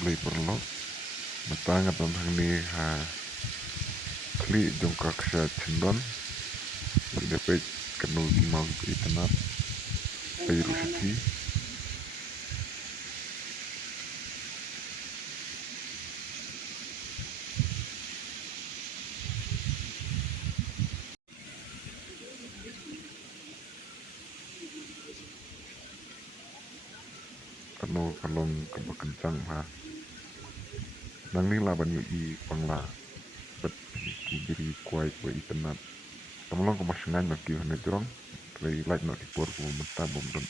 beli perlo matanga tentang ni ha kli jongkak sa cendon dapat kenu gimau itanat payru siti kanu kalong kencang ha nang ni laban yu I pangla bet kibiri kuai kuai itanat tamlong ko masingan nak ki hane jurong rai like nak ki por ko matabom dan